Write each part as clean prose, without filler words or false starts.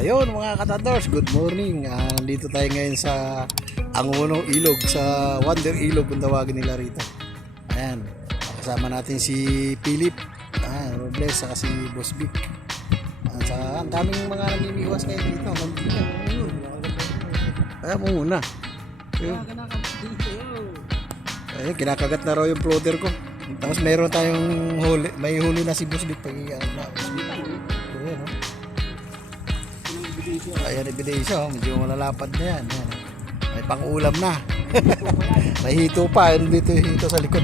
ayun mga katadors, good morning. Nandito tayo ngayon sa Angono Ilog, sa Wonder Ilog kung tawagin nila rito. Ayan, kasama natin si Philip, Robles, saka si Boss Vic. Ang daming mga namimiwas ngayon dito. Ayan mo muna. Ayun, kinakagat na raw yung floater ko. Tapos meron tayong huli, may huli na si Boss Vic pag Boss Vic. Ayan, no? Ayan, ebidensya, medyo malalapad na yan. Ayan. May pang-ulam na. May hito pa, dito hito sa likod.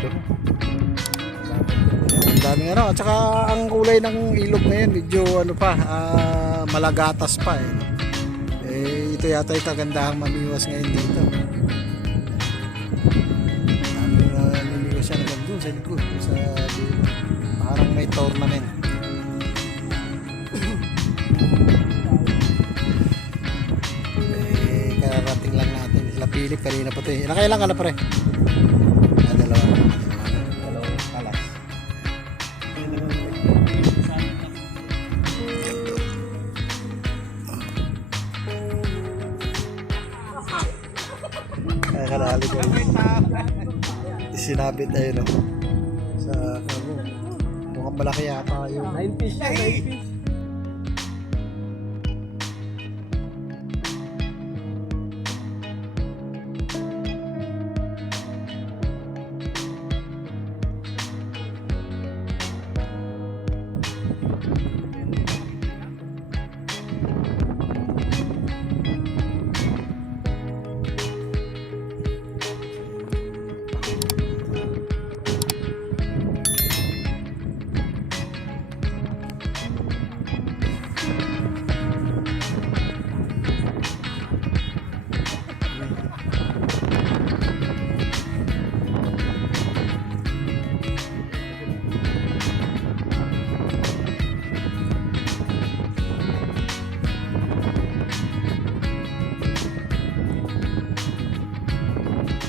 Ang daming ano, at saka ang kulay ng ilog ngayon, medyo ano pa, malagatas pa eh. Ito yata yung kagandahang mamiwas ngayon dito. Mamiwas siya naman doon sa likod, parang may tournament. Karating lang natin sila Philip kanina pa ito eh. Ilang kailan ka na pre? Dalawang kalas. Ay kalahali ko isinabit tayo no sa kamo. Mukhang malaki yata yung 9 fish na 9 fish.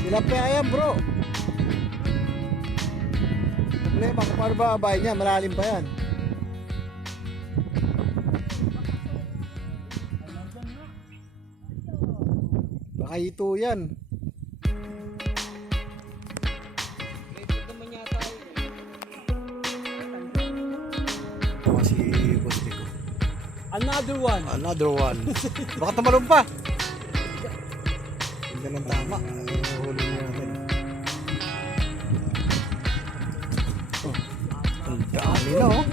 Tilapia yan bro. Problema kung paano ba bahay niya, malalim pa yan. Baka ito yan. Ito si Boss Vic. Another one. Another one. Baka tumalong pa. Hindi lang tama. Huli niya natin. Ang dami na oh.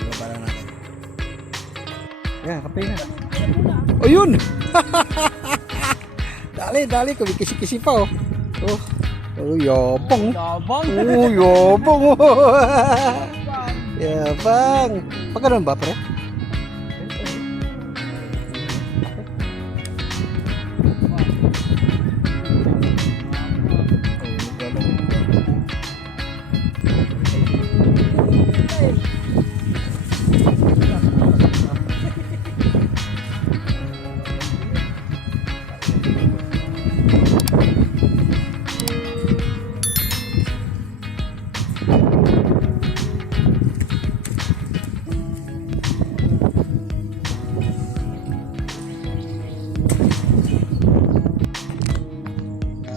Baba na natin. Yan, kape na. Oh yun! Dali, kumikisi-kisi pa oh. Oh, yabang. Oh, yabang. Yabang. Pagkanoon ba, pre?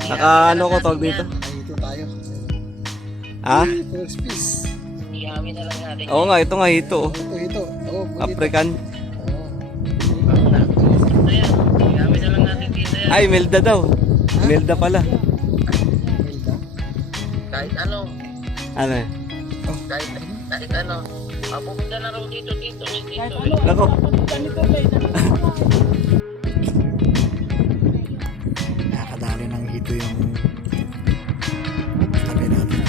Naka ano ko tawag dito? Dito tayo. Ha? First piece. Ihawi na lang natin. Oo nga, ito nga hito. Ito. African. Ayan, ihawi na lang natin dito yan. Ay, Melda daw. Melda pala. Kahit ano, Ano eh? kahit ano. Pupunta na raw dito. Nako. Nakakadali ng hito yung tabi natin.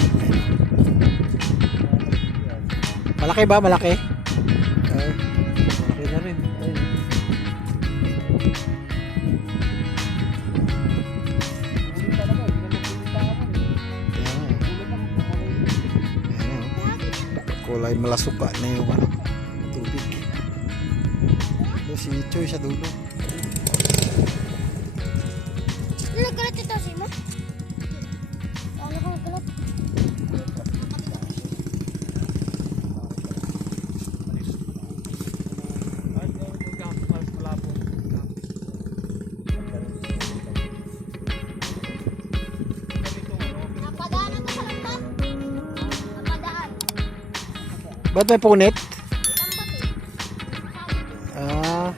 Malaki ba? Malaki? Malaki na rin. Kulay malasuka na yung ano, tubig. Si Choy sa dulo. nagkalat ito, Sima? Ano ka nagkalat? Napadaan ito sa lambat. Napadaan. Ba't may punit? Lambat eh. Ah.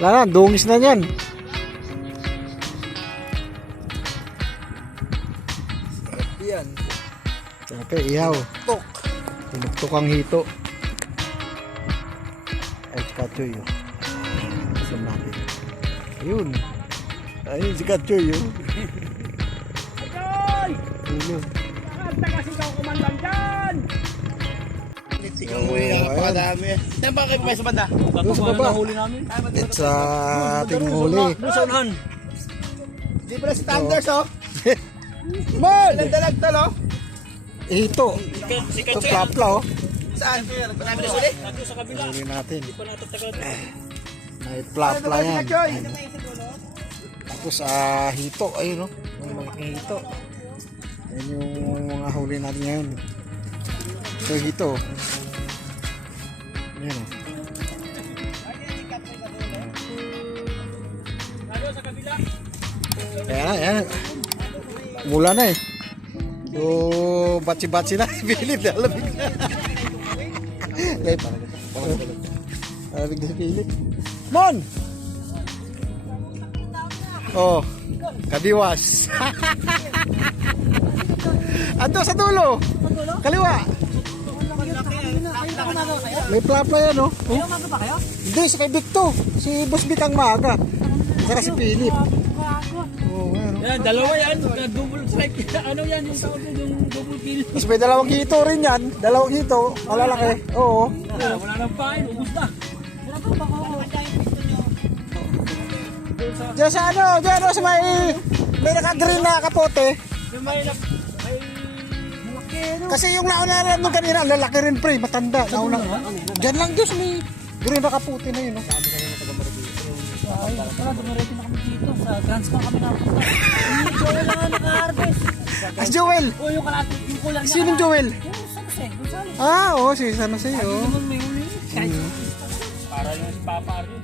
Wala na, dungis na yan. Yan. Siyempre, ihaw. Tok. Tinuktok ang hito. Ay, si Katsoy. Oh. Isang natin. Ayun. Ayun si Katsoy. Oh. Joy! Ayun. Nakanta kasi ikaw kumandan dyan! Tingnan mo yung ayan. napakadami. Saan ba kayo pumayos sa banda? Doon sa baba. Huli namin. It's ating huli. Doon sa unahan. Di pala si Thunders, oh. Mal! Ilang dalag tal, oh. Hito. Si Ito, plapla, oh. Saan? Marami na huli? Huli natin. May plapla yan. Ayun. Tapos, hito. Ayun, oh. May malaking hito. Yan yung mga huli natin ngayon. Ito, hito. Ayan, oh. Ayan. Mula na eh. So, batsi-batsi na. Philip, lamig na. Lamig na si Philip. Mon! Oh, kabiwas. Ando sa dulo. Kaliwa. May plapla yan, oh. Ayaw maga ba kayo? Hindi, si kay Victo. Si Boss Vic ang maaga. Saka si Philip. Oh, ano. Yan, dalawa yan. Double strike. Ano yan yung tawag yung double kill? Tapos may dalawang hito rin yan. Dalawang hito. Malalaki. Oo. Wala nang pain. Ubus na. Diyan sa ano, sa may naka-green na kapote. Yung may malaki no? Kasi yung nauna na nung kanina, ang lalaki rin pre, matanda. Nauna. Diyan lang Diyos, may green na kapote na yun. No? Wala, dumiretso na kami dito. Sa Transcom kami napunta. Yung Joel lang ang naka-harvest. Ah, Joel. O yung kalati, yung kulang na. Sinong Joel? Yung San Jose, Gonzales. Ah, oo, si San Jose. Hindi Oh. naman may huli. Kahit para yung si Papa rin.